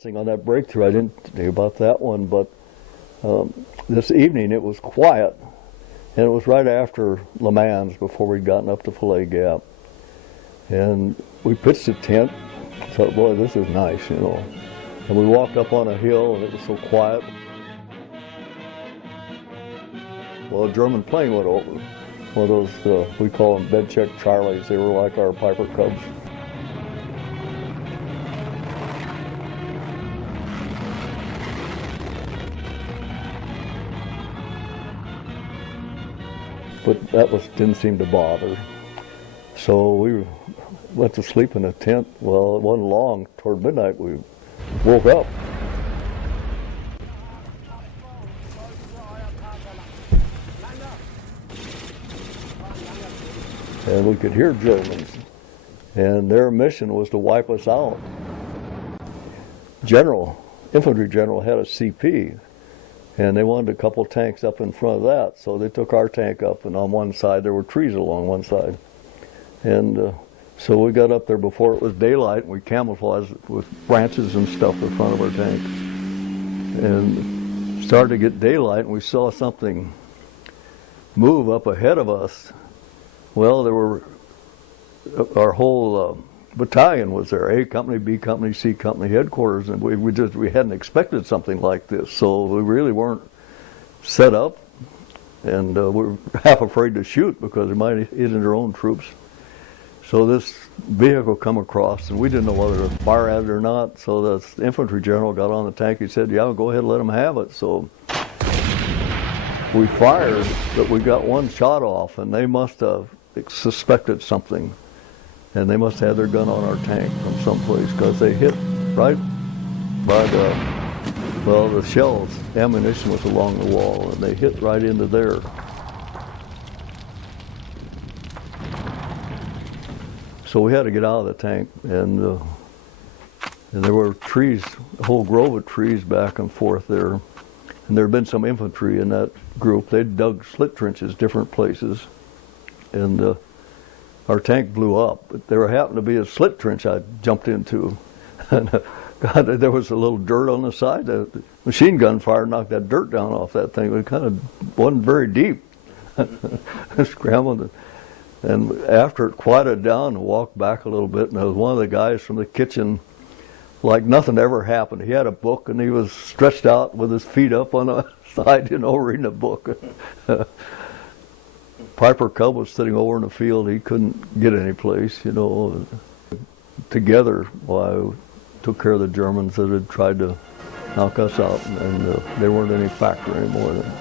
Thing on that breakthrough, I didn't think about that one, but this evening it was quiet, and it was right after Le Mans, before we'd gotten up to Filet Gap, and we pitched a tent. Thought, boy, this is nice, you know. And we walked up on a hill, and it was so quiet. Well, a German plane went over. One of those, we call them bed check Charlies. They were like our Piper Cubs. But that didn't seem to bother. So we went to sleep in a tent. Well, it wasn't long. Toward midnight, we woke up. And we could hear Germans. And their mission was to wipe us out. Infantry general had a CP. And they wanted a couple tanks up in front of that, so they took our tank up, and on one side there were trees along one side. And so we got up there before it was daylight, and we camouflaged with branches and stuff in front of our tank. And started to get daylight, and we saw something move up ahead of us. Well, there were, our whole battalion was there, A Company, B Company, C Company headquarters, and we hadn't expected something like this, so we really weren't set up, and we were half afraid to shoot because they might hit into their own troops. So this vehicle come across, and we didn't know whether to fire at it or not, so the infantry general got on the tank. He said, yeah, go ahead and let them have it. So we fired, but we got one shot off, and they must have suspected something. And they must have had their gun on our tank from someplace, because they hit right by the shells. Ammunition was along the wall, and they hit right into there. So we had to get out of the tank, and there were trees, a whole grove of trees back and forth there. And there had been some infantry in that group. They'd dug slit trenches different places, and our tank blew up, but there happened to be a slit trench I jumped into. And God, there was a little dirt on the side. The machine gun fire knocked that dirt down off that thing. It kind of wasn't very deep. Scrambled. And after it quieted down, I walked back a little bit, and there was one of the guys from the kitchen, like nothing ever happened. He had a book, and he was stretched out with his feet up on the side, you know, reading a book. Piper Cub was sitting over in the field. He couldn't get any place, you know. Together, well, I took care of the Germans that had tried to knock us out, and they weren't any factor anymore then.